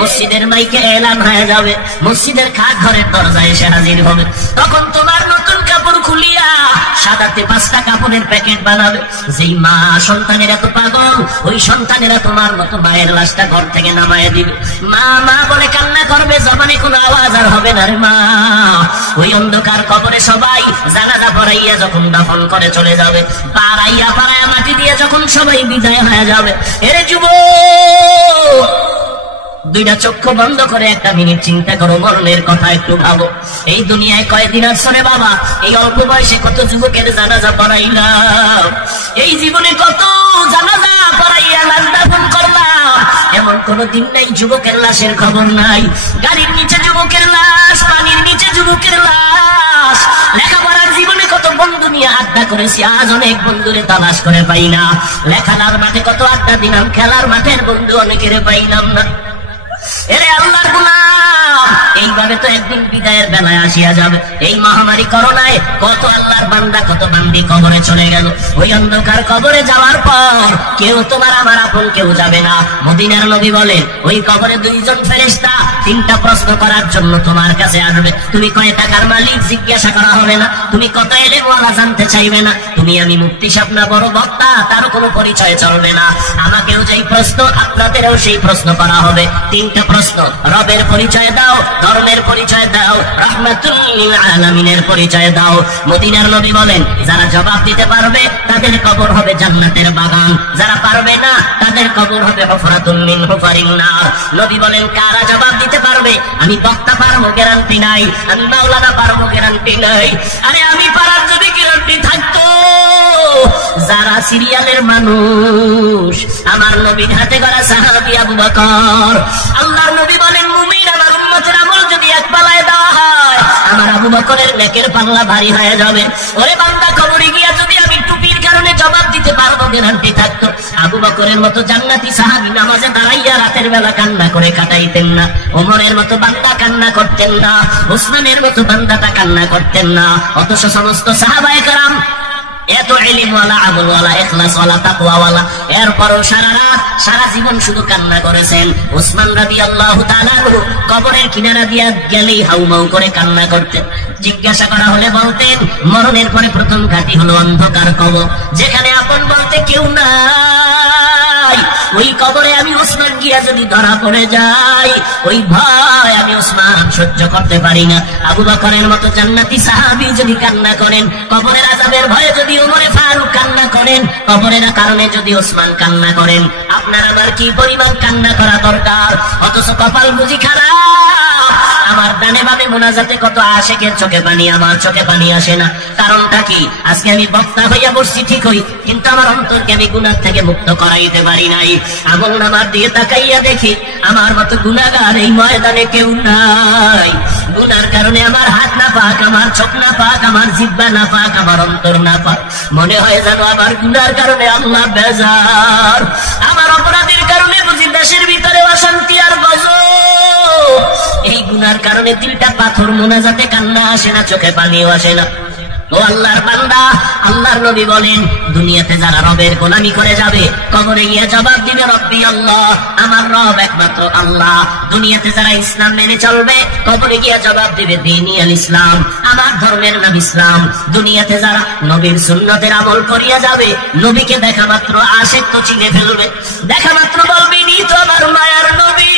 মসজিদের মাইকে এলান হয়ে যাবে, মসজিদের খাট ঘরের দরজায় এসে হাজির হবে। তখন তোমার নতুন কাপড় খুলিয়া সাদাতে 5টা কাপড়ের প্যাকেট বানাবে। যেই মা সন্তানের এত পাগল, ওই সন্তানেরা তোমার মতো মায়ের লাশটা ঘর থেকে নামায় দিবে। মা মা বলে কান্না করবে, জবানে কোনো আওয়াজ আর হবে না রে মা। ওই অন্ধকার কবরে সবাই জানাজা পড়াইয়া যখন দাফন করে চলে যাবে, পাড়াইয়া পাড়াইয়া মাটি দিয়ে যখন সবাই বিদায় হয়ে যাবে, এরে যুবক, 2টা চক্ষু বন্ধ করে 1 মিনিট চিন্তা করো, মরণের কথা একটু ভাবো। এই দুনিয়ায় কয়দিন আসরে বাবা, এই অল্প বয়সে কত যুবকের জানাজা পড়াইলাম, এই জীবনে কত জানাজা পড়াইয়া লাশ দাফন করলাম। এমন কোন দিন নাই যুবকের লাশের খবর নাই। গাড়ির নিচে যুবকের লাশ, পানির নিচে যুবকের লাশ। লেখাপড়ার জীবনে কত বন্ধু নিয়ে আড্ডা করেছি, আজ অনেক বন্ধুরে তালাশ করে পাই না। লেখালার মাঠে কত আড্ডা দিলাম, খেলার মাঠের বন্ধু অনেকের পাইলাম না। এরে আল্লাহর গোলাম, এইভাবে তো একদিন বিদায়ের বেলায় আসিয়া যাবে। এই মহামারী করোনায় কত আল্লাহর বান্দা, কত বান্দি কবরে চলে গেল। ওই অন্ধকার কবরে যাওয়ার পর কেউ তোমার আমার আপন কেউ যাবে না। মদিনার নবী বলেন, ওই কবরে 2 জন ফেরেশতা 3টা প্রশ্ন করার জন্য তোমার কাছে আসবে। তুমি কয় টাকার মালিক জিজ্ঞাসা করা হবে না, তুমি কত এলেমওয়ালা জানতে চাইবে না, তুমি আমি মুফতি সাহেব না বড় বক্তা তার কোনো পরিচয় চলবে না। আমাকেও যেই প্রশ্ন, আপনাদেরও সেই প্রশ্ন করা হবে। 3টা প্রশ্ন, রবের পরিচয় দাও, ধর্মের পরিচয় দাও, রাহমাতুল লিল আলামিনের পরিচয় দাও। মদিনার নবী বলেন, যারা জবাব দিতে পারবে তাদের কবর হবে জান্নাতের বাগান, যারা পারবে না তাদের কবর হবে হুফরাতুন মিন হুফারিন নার। নবী বলেন, কারা জবাব দিতে পারবে? আমি বক্তা পারবো গ্যারান্টি নাই, আমি মাওলানা পারবো গ্যারান্টি নাই। আরে আমি পারার যদি গ্যারান্টি থাকতো, যারা সিরিয়ালের মানুষ, আমার নবীর হাতে গড়া সাহাবী আবু বকর। আল্লাহর নবী বলেন, মুমিন আমার উম্মতের আমল যদি এক পাল্লায় দেওয়া হয়, আমার আবু বকরের নেকের পাল্লা ভারী হয়ে যাবে। ওরে বান্দা, কবরে গিয়া যদি আমি টুপির কারণে জবাব দিতে পারবো গ্যারান্টি থাকতো, আবু বকরের মতো জান্নাতি সাহাবী নামাজে দাঁড়াইয়া রাতের বেলা কান্না করে কাটাইতেন না, ওমরের মতো বান্দা কান্না করতেন না, ওসমানের মতো বান্দাটা কান্না করতেন না। অথচ সমস্ত সাহাবায়ে কেরাম এত ইলমওয়ালা, আমলওয়ালা, ইখলাসওয়ালা, তাকওয়াওয়ালা, এরপরও সারা জীবন শুধু কান্না করেছেন। ওসমান রাদিয়াল্লাহু তাআলা কবরের কিনারা দিয়া গেলেই হাউমাউ করে কান্না করতেন। জিজ্ঞাসা করা হলে বলতেন, মরণের পরে প্রথম ঘাঁটি হলো অন্ধকার কবর, যেখানে আপন বলতে কেউ নাই। ওই কবরে আমি ওসমান গিয়া যদি ধরা পড়ে যাই, ওই ভয় আমি ওসমান সহ্য করতে পারি না। আবু বকরের মতো জান্নাতি সাহাবী যদি কান্না করেন, কবরের আযাবের ভয়ে যদি ওমরে ফারুক কান্না করেন, কবরের কারণে যদি ওসমান কান্না করেন, আপনার আমার কি পরিমাণ কান্না করা দরকার। অথচ কপাল বুঝি খারাপ, আমার ডানে বামে মোনাজাতে কত আশিকের চোখে পানি, আমার চোখে পানি আসে না। কারণটা কি? আজকে আমি বক্তা হইয়া বসছি ঠিকই, কিন্তু আমার অন্তরকে আমি গুনাহ থেকে মুক্ত করাইতে পারি নাই। আমলনামার দিকে তাকাইয়া দেখি আমার মতো গুনাহগার এই ময়দানে কেউ নাই। গুনার কারণে আমার হাত না পাক, আমার চোখ না পাক, আমার জিহ্বা না পাক, আমার অন্তর না পাক। মনে হয় যেন আমার গুনার কারণে আল্লাহ বেজার, আমার অপরাধের কারণে বুঝি দেশের ভিতরে অশান্তি আর গজব। এই গুনার কারণে দিলটা পাথর, মোনাজাতে কান্না আসে না, চোখে পানিও আসে না। ও আল্লাহর বান্দা, আল্লাহর নবী বলেন, দুনিয়াতে যারা রবের গোলামি করে যাবে, কবরে গিয়ে জবাব দিবে রব্বি আল্লাহ, আমার রব একমাত্র আল্লাহ। দুনিয়াতে যারা ইসলাম মেনে চলবে, কবরে গিয়ে জবাব দিবে দীনি আল ইসলাম, আমার ধর্মের নাম ইসলাম। দুনিয়াতে যারা নবীর সুন্নতের আমল করিয়া যাবে, নবীকে দেখা মাত্র আশিক তো চিনে ফেলবে, দেখা মাত্র বলবে নি তো আমার মায়ার নবী।